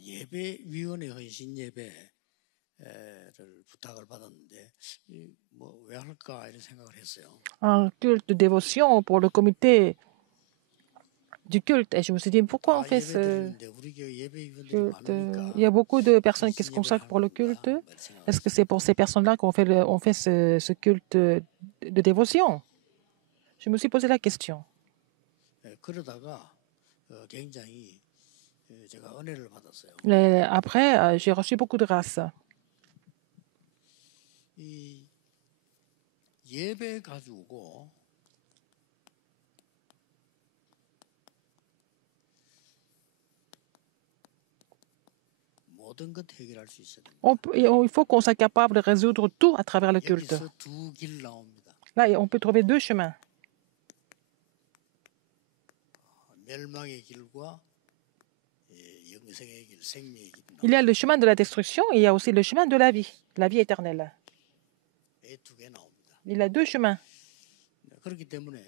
예배위원회 헌신 예배를 부탁을 받았는데 왜 할까 이런 생각을 했어요. Un culte de dévotion pour le comité du culte. Et je me suis dit, pourquoi on fait ce 예배드리는데 우리 교회 예배위원들이 culte? 많으니까 Il y a beaucoup de personnes qui se 헌신 예배를 consacrent 하는 pour le 건가 culte. 뭐 이런 생각을 Est-ce que 했어요. c'est pour ces personnes-là qu'on fait, on fait ce culte de dévotion? Je me suis posé la question. 그러다가 굉장히 제가 은혜를 받았어요. Et après, j'ai reçu beaucoup de grâce. 이 예배 가지고 모든 것 해결할 수 있어야 됩니다. Il faut qu'on soit capable de résoudre tout à travers le culte. 여기서 두 길 나옵니다. Là, on peut trouver deux chemins. 멸망의 길과 영생의 길, 생명의 길. Il y a le chemin de la destruction et il y a aussi le chemin de la vie éternelle. 두 개 나옵니다. Il y a deux chemins. 그렇기 때문에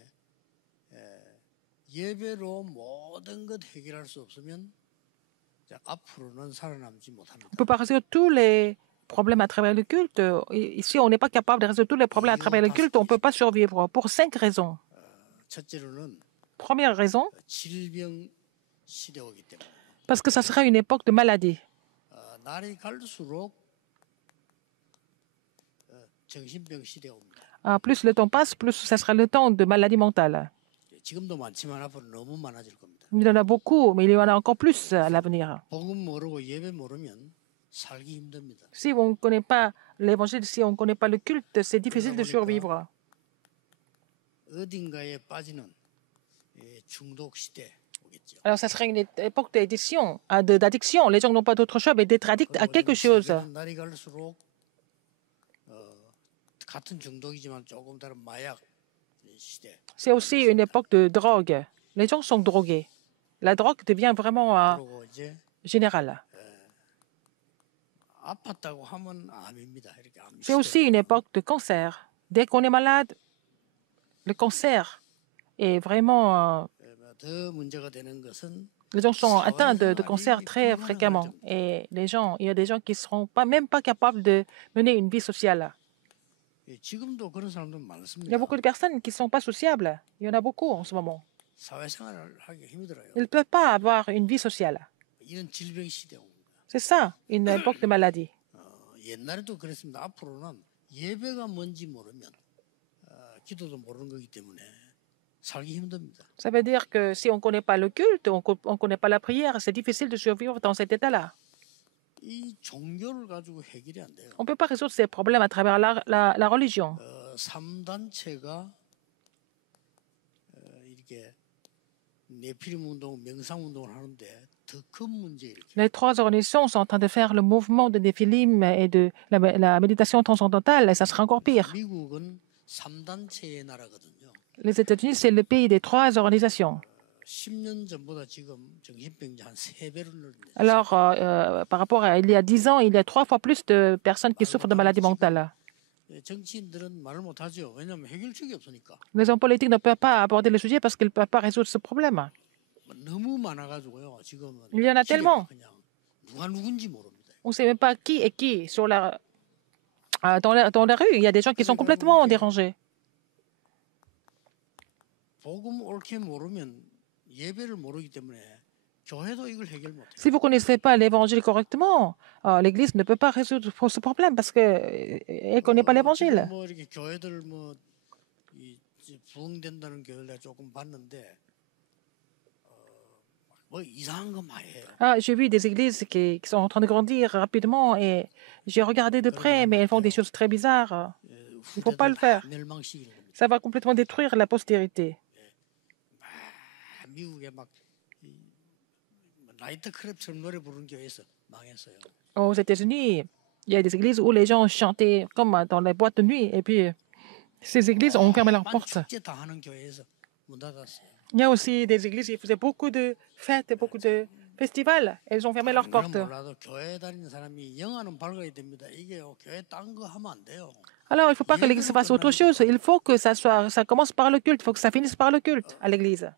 예배로 모든 것 해결할 수 없으면 앞으로는 살아남지 못합니다. On ne peut pas résoudre tous les problèmes à travers le culte. Si on n'est pas capable de résoudre tous les problèmes à travers le culte, on ne peut pas survivre pour 5 raisons. 첫째로는 Première raison, 질병 시대이기 때문에. parce que ça sera une époque de maladie. 날이 갈수록 정신병 시대가 옵니다. Plus le temps passe, plus ça sera le temps de maladie mentale. 지금도 많지만 앞으로 너무 많아질 겁니다. Il y en a beaucoup, mais il y en a encore plus à l'avenir. 복음 모르고 예배 모르면 살기 힘듭니다. Si on ne connaît pas l'évangile, si on ne connaît pas le culte, c'est difficile de survivre. 어딘가에 빠지는 중독 시대 오겠죠. Alors, ça serait une époque d'addiction. Les gens n'ont pas d'autre choix mais d'être addicts à quelque chose. 날이 갈수록 같은 중독이지만 조금 다른 마약 시대. C'est aussi une époque de drogue. Les gens sont drogués. La drogue devient vraiment 그리고 이제 générale. 아팠다고 하면 암입니다. 이렇게 암 C'est aussi une époque de cancer. Dès qu'on est malade, le cancer est vraiment... 더 문제가 되는 것은 les gens sont atteints de cancer très fréquemment. Et il y a des gens qui ne seront même pas capables de mener une vie sociale. 지금도 그런 사람들 Il y a 많습니다. beaucoup de personnes qui ne sont pas sociables. Il y en a beaucoup en ce moment. 사회생활을 하기 힘들어요. Ils ne peuvent pas avoir une vie sociale. 이런 질병 시대 옵니다. C'est ça, une époque de maladie. 옛날에도 그랬습니다. 앞으로는 예배가 뭔지 모르면 기도도 모르는 거기 때문에 살기 힘듭니다. Ça veut dire que si on ne connaît pas le culte, on ne connaît pas la prière, c'est difficile de survivre dans cet état-là. 이 종교를 가지고 해결이 안 돼요. On ne peut pas résoudre ces problèmes à travers la religion. 3단체가 이렇게 네피림 운동, 명상 운동을 하는데 더 큰 문제 이렇게. Les trois organisations sont en train de faire le mouvement de Néphilim et de la méditation transcendantale, et ça sera encore pire. 미국은 3단체의 나라거든요. Les États-Unis, c'est le pays des trois organisations. 10년 전보다 지금 정신병자 한 3배로 늘었네요. Alors, par rapport à il y a 10 ans, il y a 3 fois plus de personnes qui souffrent de maladies mentales. 정치인들은 말을 못 하죠. 왜냐하면 해결책이 없으니까. Les hommes politiques ne peuvent pas aborder le sujet parce qu'ils ne peuvent pas résoudre ce problème. 너무 많아가지고요. 지금은 Il y en a tellement. 그냥 누가 누군지 모릅니다. On ne sait même pas qui est qui dans la rue. Il y a des gens qui sont complètement dérangés. 복음 옳게 모르면 예배를 모르기 때문에 교회도 이걸 해결 못해요. Si vous ne connaissez pas l'évangile correctement, l'Église ne peut pas résoudre ce problème parce qu'elle ne connaît pas l'évangile. 뭐 이렇게 교회들 부흥된다는 교회를 조금 봤는데 뭐 이상한 거 많이 해요. J'ai vu des églises qui sont en train de grandir rapidement et j'ai regardé de près, mais elles font des choses très bizarres. Il ne faut pas le faire. 멸망시키는 겁니다. Ça va complètement détruire la postérité. 미국에 막 나이트클럽처럼 노래 부르는 교회에서 망했어요. Aux États-Unis, il y a des églises où les gens chantaient comme dans les boîtes de nuit, et puis ces églises ont fermé leurs portes. 축제 다 하는 교회에서 문 닫았어요. Il y a aussi des églises qui faisaient beaucoup de fêtes, beaucoup de festivals. Elles ont fermé leurs portes. 몰라도 교회 다니는 사람이 영화는 밝아야 됩니다. 이게 교회 딴 거 하면 안 돼요. Alors, il ne faut pas que l'église fasse autre chose. Il faut que ça commence par le culte. Il faut que ça finisse par le culte à l'église.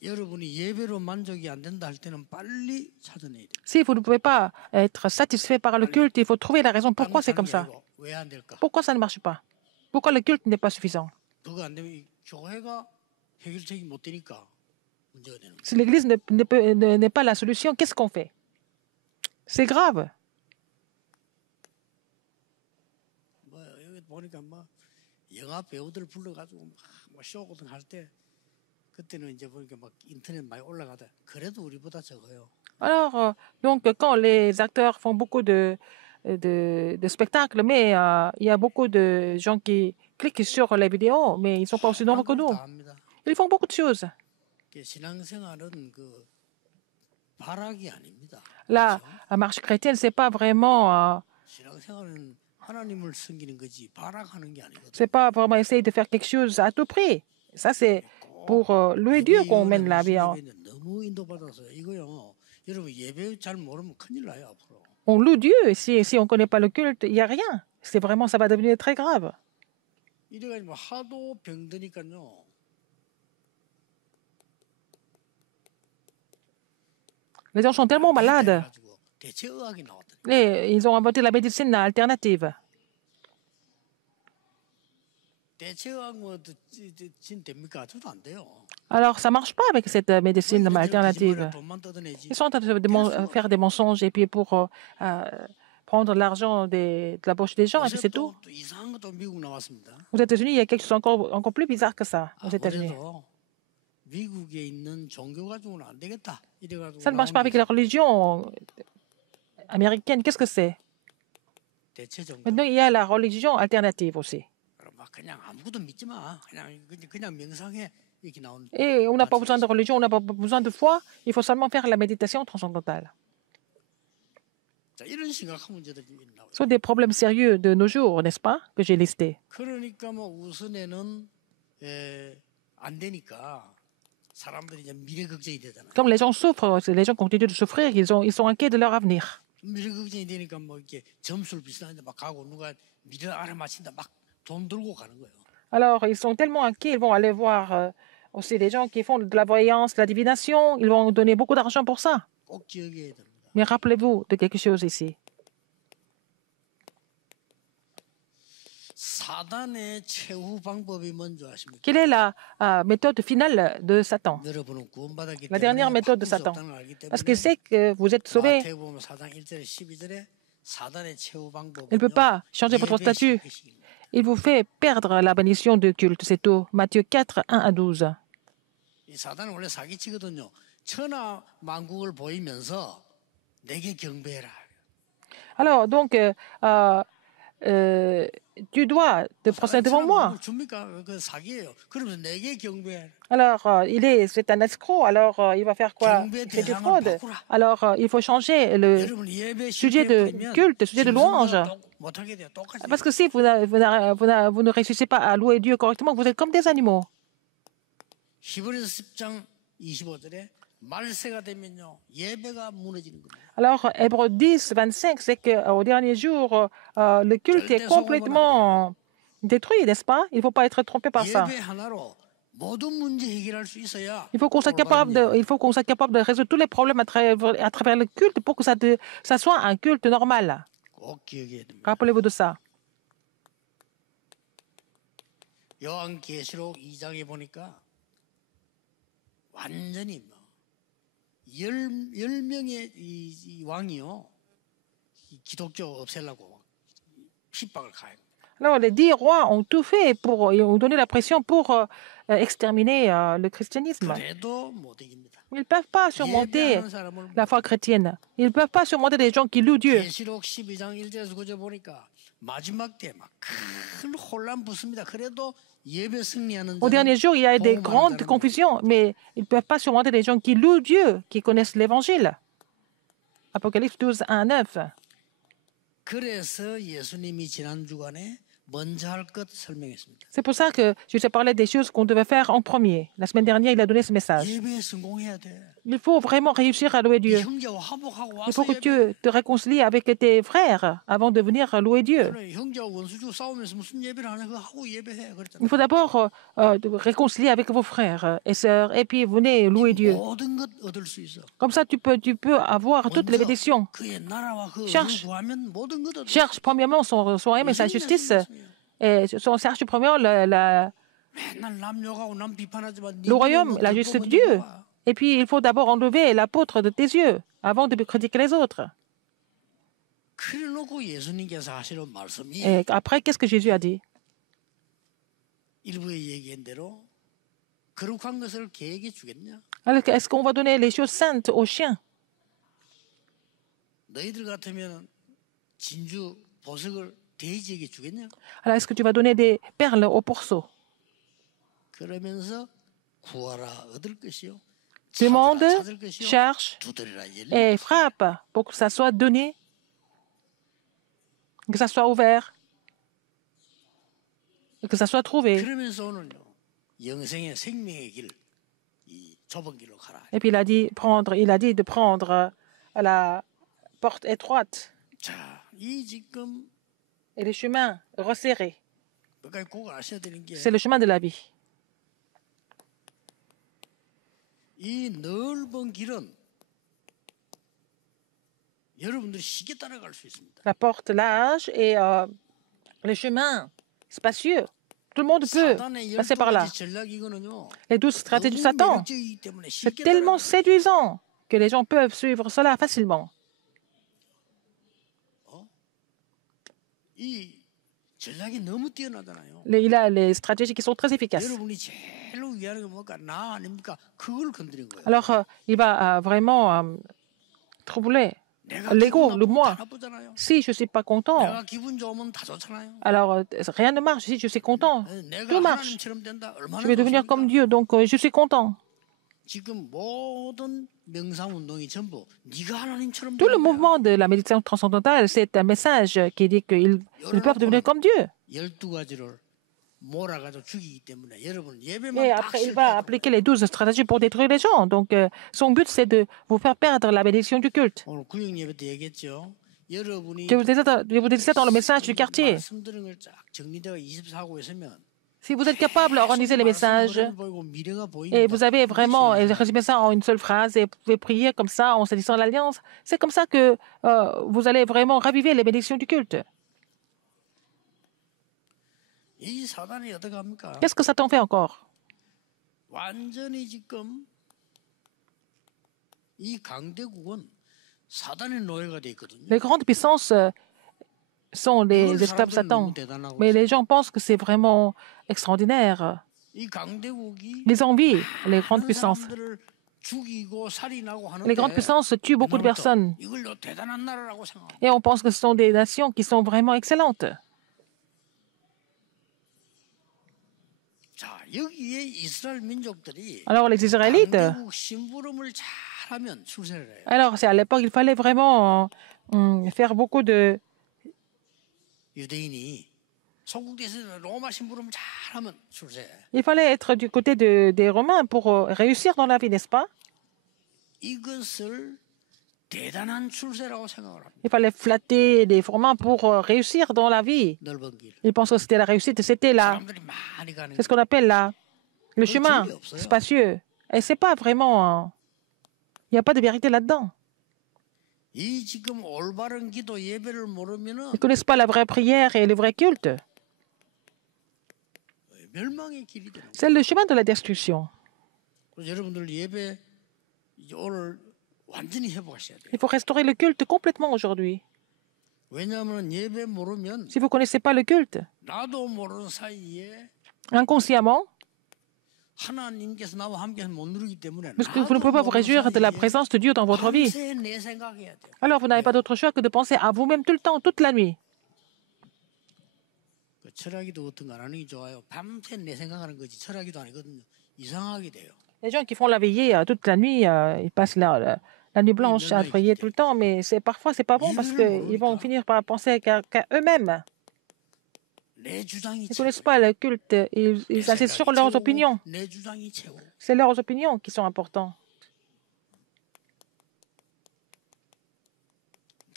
여러분이 예배로 만족이 안 된다 할 때는 빨리 찾아내야 돼요. Si vous ne pouvez pas être satisfait par le culte, il faut trouver la raison pourquoi c'est comme ça. 왜안 될까? Pourquoi ça ne marche pas? Pourquoi le culte n'est pas suffisant? 그거 안 되면 이 교회가 해결책이 못 되니까 문제가 되는 거예요. Si l'Église n'est pas la solution, qu'est-ce qu'on fait? C'est grave. 뭐 여기 보니까 뭐 영화 배우들 불러가지고 막 쇼거든 할 때 그때는 이제 보니까 막 인터넷 많이 올라가다 그래도 우리보다 적어요. Alors, donc, quand les acteurs font beaucoup de spectacles, mais il y a beaucoup de gens qui cliquent sur les vidéos, mais ils ne sont pas aussi nombreux que nous. 다 합니다. Ils font beaucoup de choses. 신앙생활은 그 발악이 아닙니다. La marche chrétienne, c'est pas vraiment, 신앙생활은 하나님을 섬기는 거지 발악하는 게 아니거든요. c'est pas vraiment essayer de faire quelque chose à tout prix. Ça, c'est pour louer Dieu qu'on mène la vie. 너무 인도받아서 이거요. 여러분 예배 잘 모르면 큰일 나요 앞으로. On loue Dieu. Si on ne connaît pas le culte, il n'y a rien. C'est vraiment, ça va devenir très grave. 이래가지고 하도 병드니까요. Les gens sont tellement malades. 그래가지고 대체의학이 나왔더니 Et ils ont inventé la médecine alternative. 대체의학 뭐 진 됩니까? 저도 안 돼요. Alors, ça ne marche pas avec cette médecine 그러니까 alternative. 돈만 뜯어내지. Ils sont en train de faire des mensonges et puis pour prendre l'argent de la poche des gens, et puis c'est tout. 또 이상한 것도 미국 나왔습니다. Aux États-Unis, il y a quelque chose encore plus bizarre que ça, aux États-Unis. 그래도 미국에 있는 종교 가지고는 안 되겠다. 이래가지고 Ça ne marche pas avec la religion américaine. Qu'est-ce que c'est? 대체 종교. Maintenant, il y a la religion alternative aussi. 막 그냥 아무것도 믿지 마. 그냥 명상해 이렇게 나오는. Et on n'a pas besoin de religion, on n'a pas besoin de foi, il faut seulement faire la méditation transcendantale. 자, 이런 심각한 문제들이 나와요. Ce sont des problèmes sérieux de nos jours, n'est-ce pas, que j'ai listés. 그러니까 뭐 우선에는 안 되니까 사람들이 이제 미래 걱정이 되잖아요. Comme les gens souffrent, les gens continuent de souffrir, ils sont inquiets de leur avenir. 미래 걱정이 되니까 뭐 이렇게 점수를 비슷한데 막 가고 누가 미래를 알아맞힌다 막 돈 들고 가는 거예요. Alors, ils sont tellement inquiets, ils vont aller voir aussi des gens qui font de la voyance, de la divination, ils vont donner beaucoup d'argent pour ça. 꼭 기억해야 됩니다. Mais rappelez-vous de quelque chose ici. 사단의 최후 방법이 뭔지 아십니까? Quelle est la méthode finale de Satan? 여러분은 구원받았기 La 때문에 dernière méthode de 바꿀 수 Satan. 없다는 걸 알기 Parce 때문에 qu'il sait que vous êtes sauvés. 마태복음 4장 1절에 12절에 사단의 최후 방법은 Il ne peut pas changer votre statut. Il vous fait perdre la bénédiction de culte, c'est tout. Matthieu 4, 1 à 12. 이 사단은 원래 사기치거든요. 천하 만국을 보이면서 내게 경배해라. Alors, donc, tu dois te prosterner devant moi. 줍니까? 그 사기예요. 그러면서 내게 경배해라. Alors, c'est un escroc. Alors, il va faire quoi? C'est du fraude. Alors, il faut changer le 여러분 예배 sujet de culte, sujet de louange. 못하게 돼요. 똑같이. Parce que si vous ne réussissez pas à louer Dieu correctement, vous êtes comme des animaux. 히브리서 10장 25절에 말세가 되면요 예배가 무너지는 겁니다. Alors, Hébreux 10, 25, c'est qu'au dernier jour, le culte est complètement détruit, n'est-ce pas? Il ne faut pas être trompé par ça. 예배 하나로 모든 문제 해결할 수 있어야. Il faut qu'on soit capable de résoudre tous les problèmes à travers le culte pour que ça soit un culte normal. 꼭 기억해야 됩니다. Rappelez-vous de ça. 요한계시록 2장에 보니까 완전히 뭐 10명의 이 왕이요 이 기독교 없애려고 핍박을 가해요. Alors, les 10 rois ont tout fait ils ont donné la pression pour exterminer le christianisme. 그래도 못 이깁니다. Ils ne peuvent pas surmonter 예배하는 사람을 la foi chrétienne. Ils ne peuvent pas surmonter des gens qui louent Dieu. 계시록 12장 1절에서 9절 보니까 마지막 때 막 큰 혼란 붙습니다. 그래도 예배 승리하는 Au dernier jour, il y a des 복음을 grandes 알다는 confusions, mais ils ne peuvent pas surmonter des gens qui louent Dieu, qui connaissent l'Évangile. Apocalypse 12, 1, 9. 그래서 예수님이 지난 주간에 먼저 할 것 설명했습니다. C'est pour ça que je vous ai parlé des choses qu'on devait faire en premier. La semaine dernière, il a donné ce message. 예배에 성공해야 돼. Il faut vraiment réussir à louer Dieu. 형제와 화목하고 Il 와서 faut que 예배. tu te réconcilies avec tes frères avant de venir louer Dieu. 그래, 형제와 원수주 싸우면서 무슨 예배를 하냐? 그거 하고 예배해. 그랬잖아. Il faut d'abord te réconcilier avec vos frères et sœurs, et puis venez louer Dieu. 모든 것 얻을 수 있어. Comme ça, tu peux avoir toutes les 먼저 bénédictions. 그의 나라와 그 Cherche. 의를 구하면 모든 것 얻을 수 Cherche premièrement son règne et sa justice, et cherche premièrement 맨날 남 욕하고 남 비판하지만 le royaume, la justice de Dieu. Et puis, il faut d'abord enlever l'apôtre de tes yeux avant de critiquer les autres. 그래놓고 예수님께서 하시는 말씀이 Et après, qu'est-ce que Jésus a dit? 일부에 얘기한 대로 거룩한 것을 개에게 주겠냐? Alors, est-ce qu'on va donner les choses saintes aux chiens? 너희들 같으면 진주 보석을 돼지에게 주겠냐? Alors, est-ce que tu vas donner des perles aux pourceaux? 그러면서 구하라 얻을 것이요. Demande, 찾으라 찾을 것이요. cherche 두드리라 열릴 et frappe pour que ça soit donné, que ça soit ouvert, et que ça soit trouvé. 그러면서 오늘요 영생의 생명의 길, 이 좁은 길로 가라. Et puis il a dit de prendre la porte étroite 자, 이 지금 et les chemins resserrés. 끝까지 꼭 아셔야 되는 게 C'est le chemin de la vie. 이 넓은 길은 여러분들이 쉽게 따라갈 수 있습니다. La porte large et le chemin spacieux. Tout le monde peut 사단의 passer par là. 12가지 전략 이거는요. Les 12 stratégies du 너무 Satan, 매력적이기 때문에 c'est 쉽게 tellement 따라갈 수 séduisant que les gens peuvent suivre cela facilement. 이 전략이 너무 뛰어나잖아요. Il a les stratégies qui sont très efficaces. 여러분이 제일로 위하는 게 뭘까? 나 아닙니까? 그걸 건드린 거예요. Alors, il va vraiment troubler 내가 l'ego, 기분 le 나쁘면 moi. 다 나쁘잖아요. Si je ne suis pas content, 내가 기분 좋으면 다 좋잖아요. alors rien ne marche. Si je suis content, 내가 tout marche. 하나님처럼 된다. 얼마나 Je vais devenir 좋습니까? comme Dieu, donc je suis content. 지금 mo든 명상 운동이 전부 네가 하나님처럼 Tout le 되는 거야. mouvement de la méditation transcendantale, c'est un message qui dit qu'ils peuvent devenir comme Dieu. 12가지를 몰아가지고 죽이기 때문에 여러분 Et 예배만 딱 après, il va 실패하고 appliquer les 12 stratégies pour détruire les gens. Donc, son but, c'est de vous faire perdre la bénédiction du culte. 오늘 구역 예배 때 얘기했죠. 여러분이 Je vous disais dans le message du quartier. 말씀 들은 걸 쫙 정리되어 24하고 있으면 Si vous êtes capable d'organiser les messages 보이고 미래가 et 보입니다. vous avez vraiment résumé ça en une seule phrase et vous pouvez prier comme ça en saisissant l'alliance, c'est comme ça que vous allez vraiment raviver les bénédictions du culte. 이 사단이 어떻게 합니까? Qu'est-ce que Satan fait encore? 완전히 지금 이 강대국은 사단의 노예가 돼 있거든요. Les grandes puissances sont les 그걸 esclaves 사람들은 Satan. 너무 대단하고 Mais 있어요. les gens pensent que c'est vraiment extraordinaire. 이 강대국이 Ils envient les grandes 많은 puissances. 사람들을 죽이고 살인하고 하는데 Les grandes puissances tuent beaucoup de personnes. 이걸로 대단한 나라라고 생각합니다. Et on pense que ce sont des nations qui sont vraiment excellentes. 자, 여기에 이스라엘 민족들이 Alors les Israélites, 강대국 심부름을 잘하면 출세를 해요. alors c'est à l'époque, il fallait vraiment faire beaucoup de... 유대인이 소국에서 로마 심부름을 잘하면 출세해. Il fallait être du côté des Romains pour réussir dans la vie, n'est-ce pas? 이것을 대단한 출세라고 생각을 합니다. Il fallait flatter les Romains pour réussir dans la vie. 넓은 길. Ils pensaient que c'était la réussite, c'était 사람들이 많이 가는 c'est ce qu'on appelle le chemin spacieux. Et c'est pas vraiment... Il n'y a pas de vérité là-dedans. 이 지금 올바른 기도 예배를 모르면은 Ils ne connaissent pas la vraie prière et le vrai culte. 멸망의 길이 되는 거예요. C'est le chemin de la destruction. 그래서 여러분들 예배 이제 오늘 완전히 회복하셔야 돼요. Il faut restaurer le culte complètement aujourd'hui. 왜냐하면 예배 모르면 Si vous ne connaissez pas le culte, 나도 모르는 사이에 inconsciemment, 하나님께서 나와 함께해서 못 누리기 때문에 parce que vous ne pouvez pas vous réjouir de la présence de Dieu dans votre vie, 밤새 내 생각해야 돼요. alors vous n'avez pas d'autre choix que de penser à vous-même tout le temps, toute la nuit. 그 철학기도 같은 거 안 하는 게 좋아요. 밤새 내 생각하는 거지 철학기도 아니거든요. 이상하게 돼요. Les gens qui font la veillée toute la nuit, ils passent la nuit blanche à prier tout le temps, mais parfois c'est pas bon parce qu'ils vont finir par penser qu'à eux-mêmes. 내 주장이 Ils ne 최고. connaissent pas le culte, ils insistent sur leurs opinions. 내 주장이 최고. C'est leurs opinions qui sont importantes.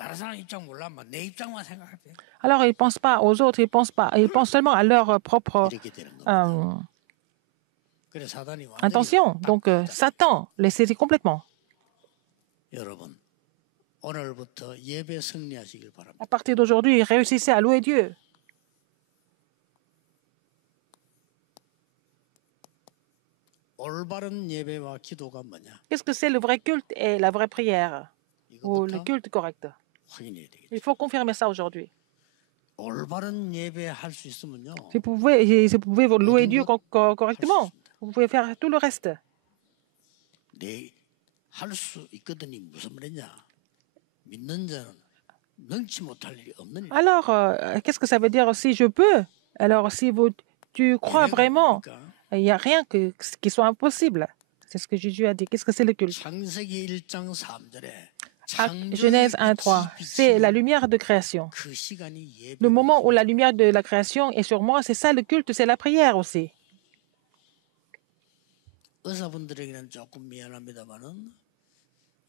다른 사람 입장 몰라, 내 입장만 생각해요. Alors, ils ne pensent pas aux autres, ils pensent pas, ils pensent seulement à leur propre 이렇게 되는 겁니다. euh, 그래 사단이 완전히 intention. Donc, Satan les saisit complètement. 여러분 오늘부터 예배 승리하시길 바랍니다. À partir d'aujourd'hui, réussissez à louer Dieu. 올바른 예배와 기도가 뭐냐? Qu'est-ce que c'est le vrai culte et la vraie prière? Ou le 이것부터 culte correct? 확인해야 되겠죠. Il faut confirmer ça aujourd'hui. 올바른 예배 할 수 있으면요. Si vous pouvez louer Dieu correctement, vous pouvez faire tout le reste. 할 수 있거든이 무슨 말이냐? 믿는 자는 능치 못할 일이 없는 일. Alors, qu'est-ce que ça veut dire si je peux? Alors, si tu crois vraiment, il n'y a rien qui soit impossible. C'est ce que Jésus a dit. Qu'est-ce que c'est le culte? 창세기 1장 3절에 Genèse 1:3, c'est la lumière de création. 그 시간이 예배. Le moment où la lumière de la création est sur moi, c'est ça le culte, c'est la prière aussi. 의사분들에게는 조금 미안합니다만은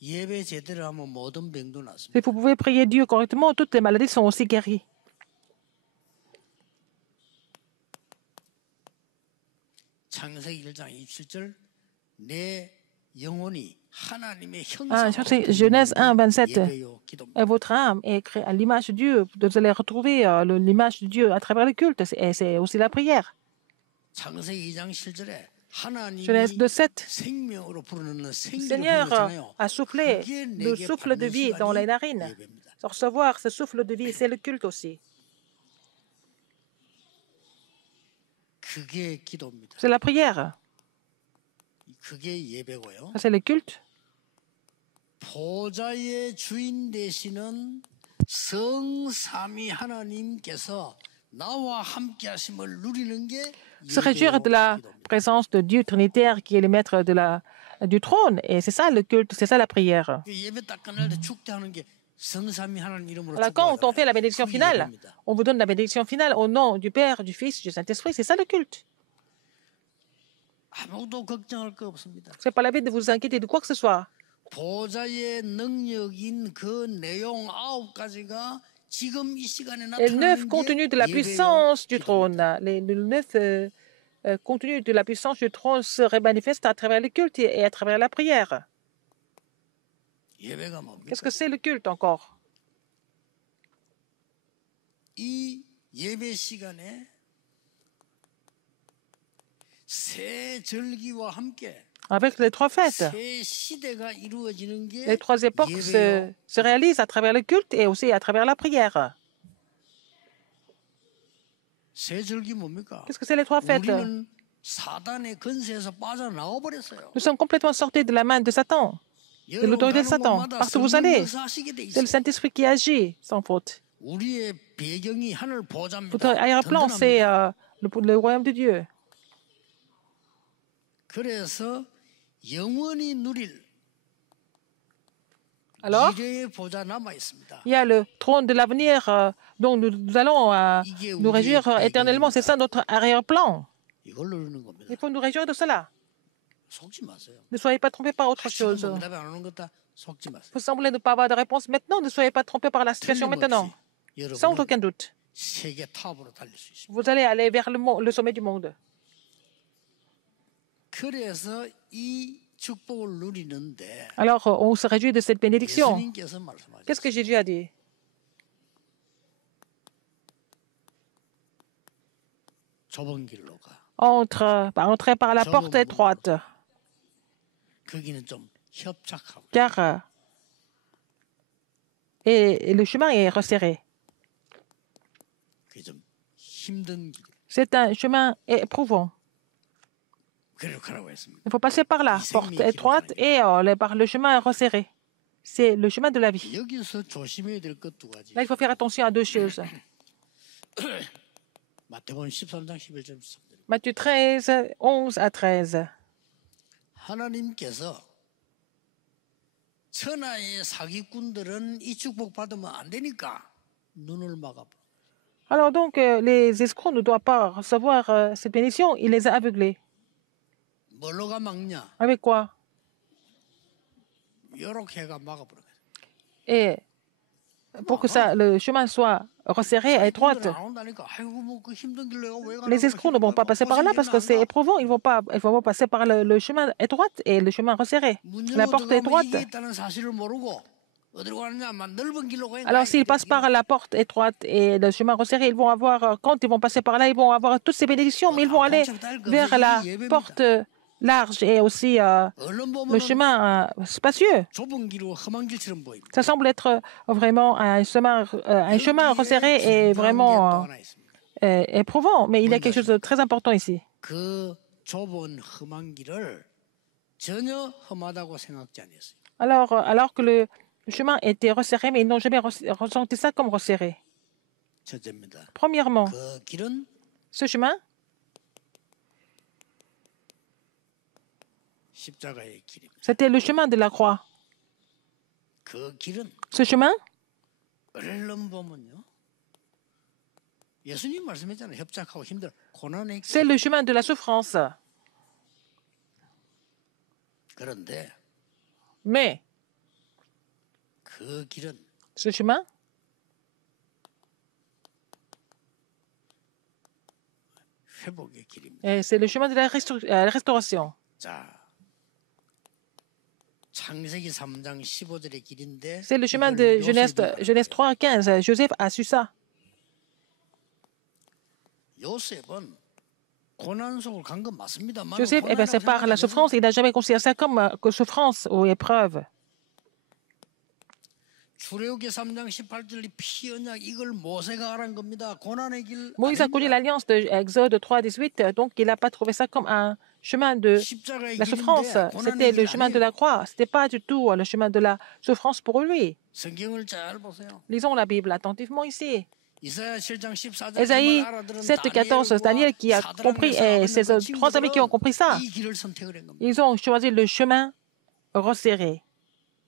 예배 제대로 하면 모든 병도 낫습니다. Si vous pouvez prier Dieu correctement, toutes les maladies sont aussi guéries. 창세기 1장 27절 내 영혼이 하나님의 Ah, 형상으로 Genèse 1:27. 예배요 기도입니다. Votre âme est créée à l'image de Dieu. Vous allez retrouver l'image de Dieu à travers le culte. Et c'est aussi la prière. 창세기 2장 7절에 하나님이 Genèse 2:7. 생명으로 부르는 Le 생기를 Seigneur 부르잖아요. a soufflé 그게 le 내게 souffle de 받는 vie dans les 시간이 narines. 예배입니다. Recevoir ce souffle de vie, c'est le culte aussi. 그게 기도입니다. C'est la prière. 그게 예배고요. Ça, c'est le culte. 보좌의 주인 되시는 성삼위 하나님께서 나와 함께 하심을 누리는 게 Se réjouir de la présence de Dieu trinitaire qui est le maître du trône. Et c'est ça le culte, c'est ça la prière. 예배 딱 끝날 때 축제하는 게 성삼위 하나님 이름으로 Alors, quand on fait la bénédiction 그게 finale, 예배입니다. on vous donne la bénédiction finale au nom du Père, du Fils, du Saint-Esprit. C'est ça le culte. 아무도 걱정할 거 없습니다. C'est pas la peine de vous inquiéter de quoi que ce soit. 보좌의 능력인 그 내용 9가지가 지금 이 시간에 Les 9 나타나는 contenus de 게 la 예배요 puissance du 기도입니다. trône, les 9 contenus de la puissance du trône se manifestent à travers le culte et à travers la prière. 예배가 뭡니까? Qu'est-ce que c'est le culte encore? 이 예배 시간에 새 절기와 함께 Avec les 3 fêtes, 새 시대가 이루어지는 게 les 3 époques 예배요. se réalisent à travers le culte et aussi à travers la prière. 새 절기 뭡니까? Qu'est-ce que c'est les 3 fêtes? 우리는 사단의 근세에서 빠져나와 버렸어요. Nous sommes complètement sortis de la main de Satan, de l'autorité de Satan. Partout où vous allez, c'est le Saint-Esprit qui agit sans faute. 우리의 배경이 하늘 보좌입니다. Votre arrière-plan, c'est 든든합니다. le royaume de Dieu. 그래서 영원히 누릴 Alors, 미래의 보좌 남아 있습니다. il y a le trône de l'avenir dont nous allons nous réjouir éternellement. C'est ça notre arrière-plan. 이걸 누리는 겁니다. Il faut nous réjouir de cela. 속지 마세요. Ne soyez pas trompés par autre 지금 chose. 응답이 안 오는 것다 속지 마세요. Vous semblez ne pas avoir de réponse maintenant. Ne soyez pas trompés par la situation maintenant. 틀림없이 Sans 여러분은 aucun doute. 세계 탑으로 달릴 수 있습니다. Vous allez aller vers le sommet du monde. 그래서 이 축복을 누리는데 Alors, on se réjouit de cette bénédiction. 예수님께서 말씀하셨어요. Qu'est-ce que Jésus a dit? 좁은 길로 가. Entrez par la porte étroite, 거기는 좀 협착하고 car et le chemin est resserré. 그게 좀 힘든 길. C'est un chemin éprouvant. 그리로 가라고 했습니다. Il faut passer par là, porte étroite et par le chemin resserré. C'est le chemin de la vie. 여기서 조심해야 될 것 두 가지. Là, il faut faire attention à 2 choses. 마태복음 13장 11절 13절. Matthieu 13, 11 à 13. 하나님께서 천하의 사기꾼들은 이 축복 받으면 안 되니까 눈을 막아. Alors donc, les escrocs ne doivent pas recevoir cette bénédiction. Il les a aveuglés. 뭘로가 막냐? Avec quoi? 요렇게 해가 막아버려. Et pour que le chemin soit resserré, étroit. Les escrocs ne vont pas passer par là parce que c'est éprouvant. Ils vont pas passer par le chemin étroit et le chemin resserré. La porte étroite. Alors, s'ils passent par la porte étroite et le chemin resserré, ils vont avoir, quand ils vont passer par là, ils vont avoir toutes ces bénédictions, mais ils vont aller vers la porte large et aussi le chemin spacieux. Ça semble être vraiment un chemin resserré et vraiment éprouvant, mais il y a quelque chose de très important ici. Alors que le chemin était resserré, mais ils n'ont jamais ressenti ça comme resserré. Premièrement, ce chemin, c'était le chemin de la croix. Ce chemin, c'est le chemin de la souffrance. Mais ce chemin, c'est le chemin de la restauration. C'est le chemin de Genèse 3, 15. Joseph a su ça. Joseph est passé par la souffrance. Il n'a jamais considéré ça comme souffrance ou épreuve. Moïse a connu l'alliance de Exode 3, 18, donc il n'a pas trouvé ça comme un chemin de la souffrance. C'était le chemin de la croix. Ce n'était pas du tout le chemin de la souffrance pour lui. Lisons la Bible attentivement ici. Ésaïe 7, 14, Daniel qui a compris, et ses trois amis qui ont compris ça, ils ont choisi le chemin resserré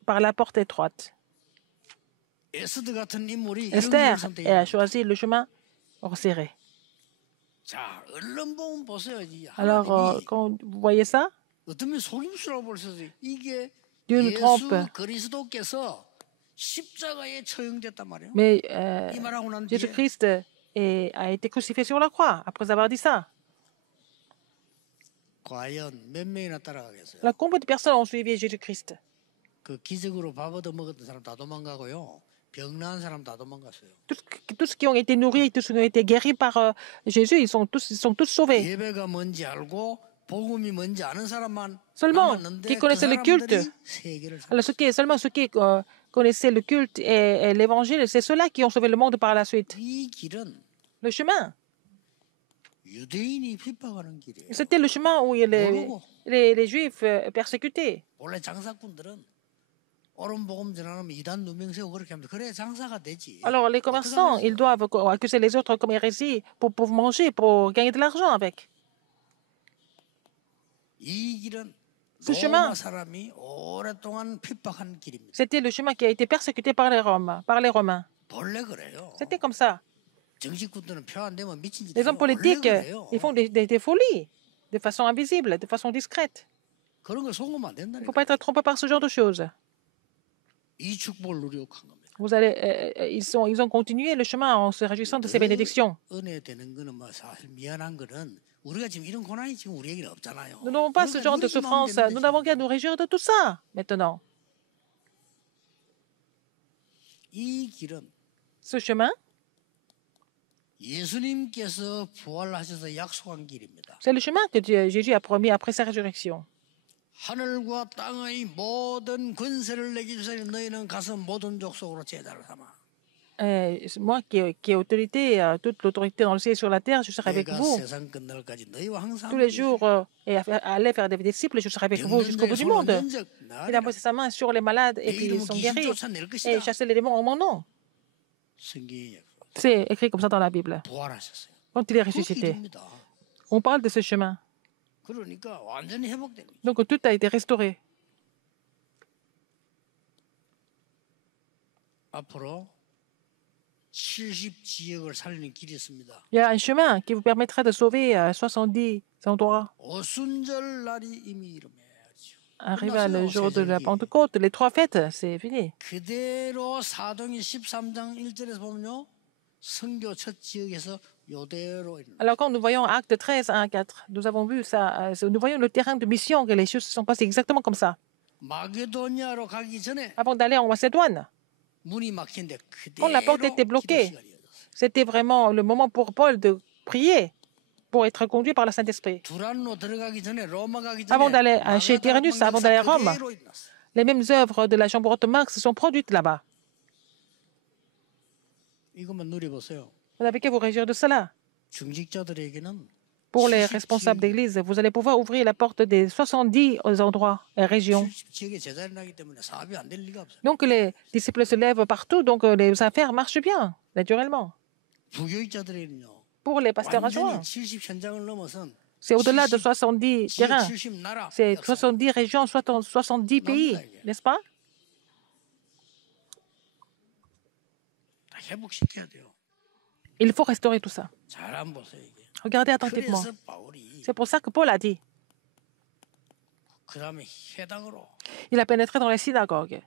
par la porte étroite. Esther a choisi le chemin resserré. Alors, quand vous voyez ça, Dieu nous trompe. Mais Jésus-Christ a été crucifié sur la croix après avoir dit ça. Alors, combien de personnes ont suivi Jésus-Christ? Tous ceux qui ont été nourris, tous ceux qui ont été guéris par Jésus, ils sont tous sauvés. Seulement, qui connaissaient le culte, alors seulement ceux qui connaissaient le culte et l'évangile, c'est ceux-là qui ont sauvé le monde par la suite. Le chemin, c'était le chemin où les Juifs persécutés. Alors, les commerçants, ils doivent accuser les autres comme hérésie pour manger, pour gagner de l'argent avec. Ce chemin, c'était le chemin qui a été persécuté par les Romains. C'était comme ça. Les hommes politiques, ils font des folies de façon invisible, de façon discrète. Il ne faut pas être trompé par ce genre de choses. Ils ont continué le chemin en se réjouissant de ces bénédictions. Nous n'avons pas ce genre de souffrance. Nous n'avons qu'à nous réjouir de tout ça maintenant. Ce chemin, c'est le chemin que Jésus a promis après sa résurrection. Moi qui ai autorité, toute l'autorité dans le ciel et sur la terre, je serai avec vous. Tous les jours, et aller faire des disciples, je serai avec vous jusqu'au bout du monde. Il a posé sa main sur les malades et puis ils sont guéris et chasser les démons en mon nom. C'est écrit comme ça dans la Bible. Quand il est ressuscité, on parle de ce chemin. Donc tout a été restauré. Il y a un chemin qui vous permettra de sauver 70 endroits. arriva le jour de la Pentecôte, les 3 fêtes, c'est fini. 그대로 사도행전 13장 1절에서 보면요. 선교 첫 지역에서 요대로 일어나. Alors quand nous voyons Acte 13, 1 à 4, nous avons vu ça, nous voyons le terrain de mission, que les choses se sont passées exactement comme ça. 마게도니아로 가기 전에 Avant d'aller en Macédoine, 문이 막힌데 quand la porte 그대로 était 기도 bloquée, 시간이 이어졌어요. c'était vraiment le moment pour Paul de prier pour être conduit par le Saint-Esprit. 두란노 들어가기 전에 로마 가기 Avant 전에 d'aller chez Tyrannus, avant d'aller à Rome, 그대로 일어났어요. les mêmes œuvres de la chambre haute Marx se sont produites là-bas. 이것만 누려보세요. Vous n'avez qu'à vous réjouir de cela. 중직자들에게는 Pour les responsables d'église, vous allez pouvoir ouvrir la porte des 70 endroits et régions. 70지역에 제자리 나기 때문에 사업이 안 될 리가 없어요. Donc les disciples se lèvent partout, donc les affaires marchent bien, naturellement. 부교육자들에게는요. Pour les pasteurs 완전히 adjoints, 70 현장을 넘어선 c'est au-delà de 70 지역 terrains, 70 나라 c'est 역사. 70 régions, 70 pays, n'est-ce pas? 다 회복시켜야 돼요. Il faut restaurer tout ça. 잘 안 보세요 이게. Regardez attentivement. 그래서 바울이 C'est pour ça que Paul a dit, 그 다음에 해당으로 il a pénétré dans les synagogues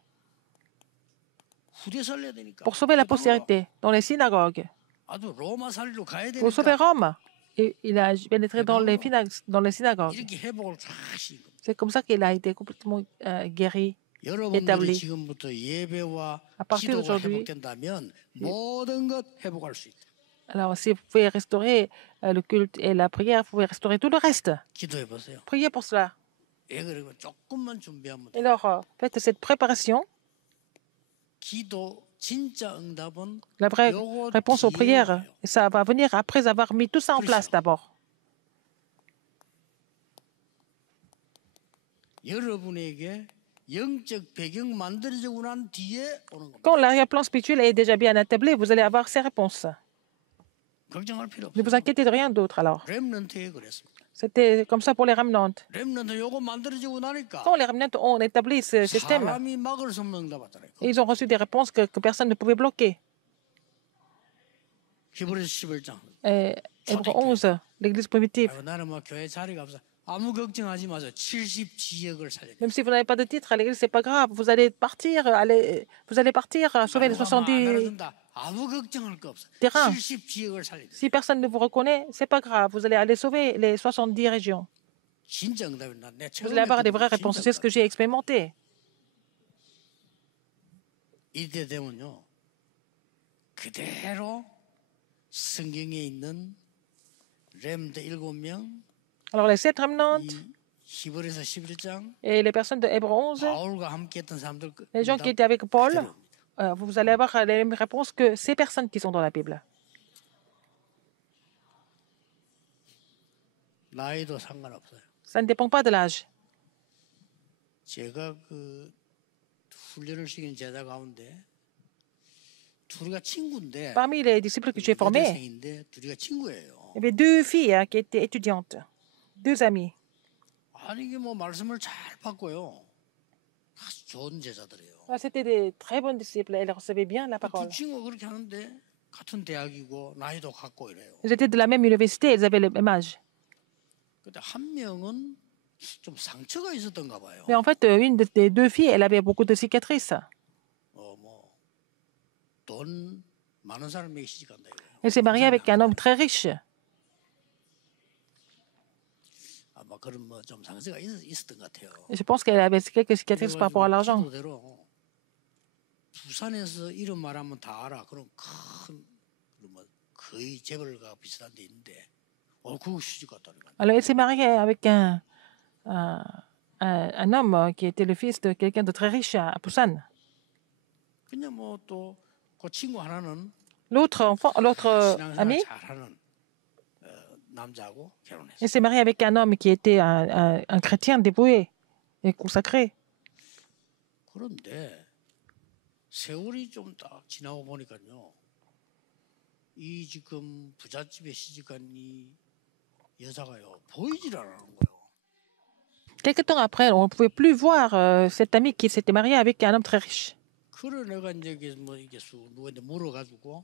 후대 살려야 되니까 pour sauver la 해당으로 postérité, dans les synagogues. 아주 로마 살리로 가야 Pour sauver 되니까 Rome, et il a pénétré dans les synagogues. 이렇게 회복을 쫙 하신 겁니다. C'est comme ça qu'il a été complètement guéri. 여러분들이 établi. 지금부터 예배와 À partir 기도가 d'aujourd'hui, 회복된다면 모든 것 회복할 수 있다. Alors, si vous pouvez restaurer le culte et la prière, vous pouvez restaurer tout le reste. 기도해 보세요. Priez pour cela. 예, 그리고 조금만 준비하면 Et alors, faites cette préparation. 기도 진짜 응답은 La vraie 요거 réponse aux 뒤에 prières, 와요. et ça va venir après avoir mis tout ça en place d'abord. 여러분에게 영적 배경 만들어지고 난 뒤에 오는 겁니다. Quand l'arrière-plan spirituel est déjà bien établi, vous allez avoir ces réponses. 걱정할 필요 Ne vous 없어요. inquiétez de rien d'autre alors. 렘넌트에 그랬습니다. C'était comme ça pour les remnantes. 렘넌트 요거 만들어지고 나니까 Quand les remnantes ont établi ce système, 사람이 막을 수 없는 응답 왔잖아요. ils ont reçu des réponses que personne ne pouvait bloquer. 히브리서 11장. Hébreux 11, l'église primitive. 아이고, 나는 뭐 교회 자리가 없어. 아무 걱정하지 마세요. 70지역을 살려. Même si vous n'avez pas de titre à l'église, c'est pas grave. Vous allez partir, sauver les 70 아무 걱정할 거 없어. terrains. 70지역을 살려. Si personne ne vous reconnaît, c'est pas grave. Vous allez aller sauver les 70 régions. 진짜 응답이 나. 내 Vous allez avoir des vraies réponses. C'est ce que j'ai expérimenté. 이때 되면요. 그대로 성경에 있는 렘드 7명, Alors, les 7 remnantes 이 히브리서 11장, et les personnes de Hébreux 11, 바울과 함께했던 사람들 les gens qui étaient avec Paul, vous allez avoir les mêmes réponses que ces personnes qui sont dans la Bible. 나이도 상관없어요. Ça ne dépend pas de l'âge. 제가 그 훈련을 시킨 제자 가운데 둘이가 친구인데 Parmi les disciples que j'ai formés, 여대생인데 둘이가 친구예요. il y avait 2 filles qui étaient étudiantes, 2 amies. 아니 이게 뭐 말씀을 잘 받고요. 아주 좋은 제자들이에요. C'était des très bonnes disciples. Elles recevaient bien la 두 parole. 친구가 그렇게 하는데 같은 대학이고 나이도 같고 이래요. Elles étaient de la même université, elles avaient le même âge. 근데 한 명은 좀 상처가 있었던가 봐요. Mais en fait, une des 2 filles, elle avait beaucoup de cicatrices. 돈 많은 사람에게 시집간다 이거예요. Elle s'est mariée avec un homme très riche. 아마 그런 뭐 좀 상처가 있었던 것 같아요. Et je pense qu'elle avait quelques cicatrices par rapport à l'argent. 기도대로 부산에서 이름 말하면 다 알아. 그럼 큰 뭐 거의 재벌과 비슷한 데 있는데 그거 시집 갔다는 거야. Alors, elle s'est mariée avec un homme qui était le fils de quelqu'un de très riche à Busan. 그냥 뭐 또 그 친구 하나는 L'autre 신앙생활 ami, 잘하는 남자하고 결혼했어. elle s'est mariée avec un homme qui était un chrétien dévoué et consacré. 그런데 세월이 좀 딱 지나고 보니까요. 이 지금 부잣집에 시집간 이 여자가요 보이질 않는 거예요. Quelque temps après, on ne pouvait plus voir cette amie qui s'était mariée avec un homme très riche. 그래 내가 이제 뭐 이게 누구한테 물어가지고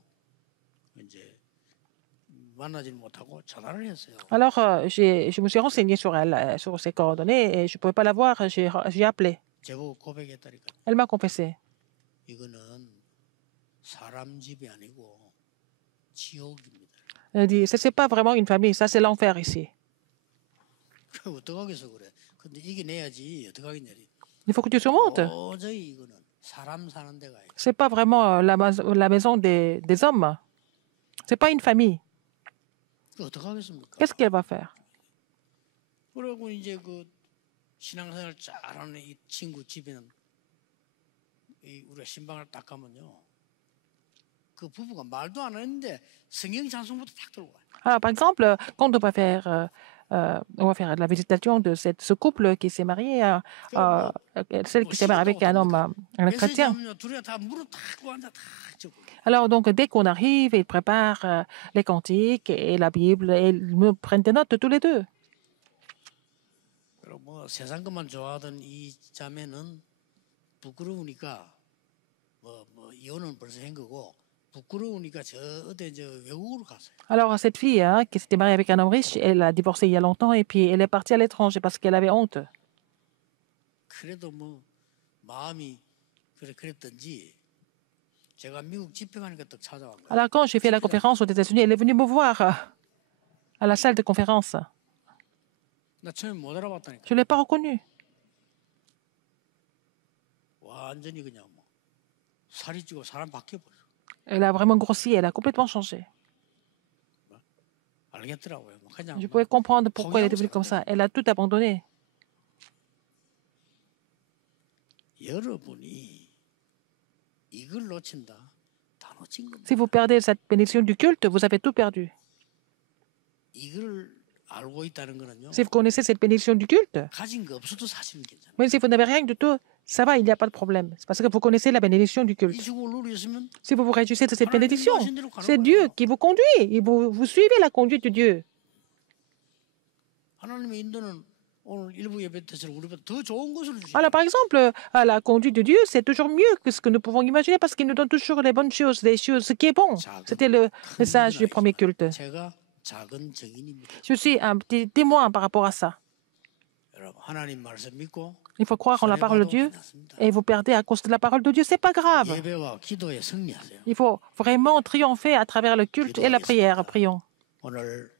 이제 만나지는 못하고 전화를 했어요. Alors, je me suis renseigné sur elle, sur ses coordonnées, et je ne pouvais pas la voir. J'ai appelé. 제보 고백했다니까. Elle m'a confessé. 이거는 사람 집이 아니고 지옥입니다. Elle dit, ce n'est pas vraiment une famille, ça c'est l'enfer ici. 어떡하겠어 그래. 근데 이겨내야지 어떡하겠냐. Il faut que tu surmontes. 도저히 이거는 사람 사는 데가 아니고. Ce n'est pas vraiment la maison des hommes. Ce n'est pas une famille. 어떡하겠습니까? Qu'est-ce qu'elle va faire? 그리고 이제 그 신앙생활 잘하는 이 친구 집에는 우리가 신방을 딱 가면요. 그 부부가 말도 안 했는데 성경 찬송부터 탁 들고 와요. Alors, par exemple, quand on va faire la visitation de ce couple qui s'est marié, celle qui s'est mariée avec un homme, un chrétien. 둘이 다 무릎 탁 앉아 탁 적고. Alors, donc, dès qu'on arrive, ils préparent les cantiques et la Bible et ils me prennent des notes tous les deux. 그리고 뭐 세상 것만 좋아하던 이 자매는 부끄러우니까 뭐 이혼은 벌써 한 거고 부끄러우니까 저 외국으로 갔어요. Alors, cette fille qui s'était mariée avec un homme riche, elle a divorcé il y a longtemps et puis elle est partie à l'étranger parce qu'elle avait honte. 그래도 뭐 마음이 그랬던지 제가 미국 집회가니까 딱 찾아온 거예요. Alors, quand j'ai fait la conférence aux États-Unis, elle est venue me voir à la salle de conférence. 나 처음에 못 알아봤다니까. Je ne l'ai pas reconnue. 완전히 그냥 뭐 살이 찌고 사람 바뀌어 버려. Elle a vraiment grossi, elle a complètement changé. 알겠더라고요. 그냥 Je pouvais comprendre pourquoi elle est devenue comme ça. Elle a tout abandonné. 여러분이 이걸 놓친다. 다 놓친 겁니다. Si vous perdez cette bénédiction du culte, vous avez tout perdu. 이걸 알고 있다는 거는요. Si vous connaissez cette bénédiction du culte, 가진 거 없어도 사실은 괜찮아요. même si vous n'avez rien du tout, ça va, il n'y a pas de problème. C'est parce que vous connaissez la bénédiction du culte. 이 축을 누리시면 Si vous vous réjouissez de cette bénédiction, c'est Dieu qui vous conduit. Et vous suivez la conduite de Dieu. 하나님의 인도는 오늘 일부 예배 때처럼 우리보다 더 좋은 것을 주시죠. Alors, par exemple, la conduite de Dieu, c'est toujours mieux que ce que nous pouvons imaginer parce qu'il nous donne toujours les bonnes choses, ce qui est bon. C'était le message du premier culte. 제가 작은 증인입니다. Je suis un petit témoin par rapport à ça. 여러분 하나님 말씀 믿고 Il faut croire en la parole de Dieu et vous perdez à cause de la parole de Dieu. C'est pas grave. 예배와 기도에 승리하세요. Il faut vraiment triompher à travers le culte et la prière. Prions. 오늘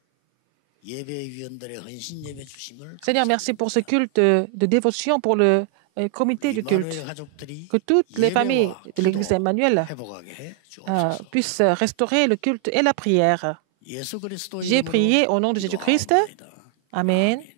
예배위원들의 헌신 예배 주심을 Seigneur, merci pour ce culte de dévotion pour le comité du culte. 이마누엘 가족들이 Que toutes les familles de l'Église Emmanuel 회복하게 해 주옵소서. puissent restaurer le culte et la prière. 예수 그리스도의 J'ai 이름으로 prié au nom de Jésus-Christ. 기도하옵나이다. Amen.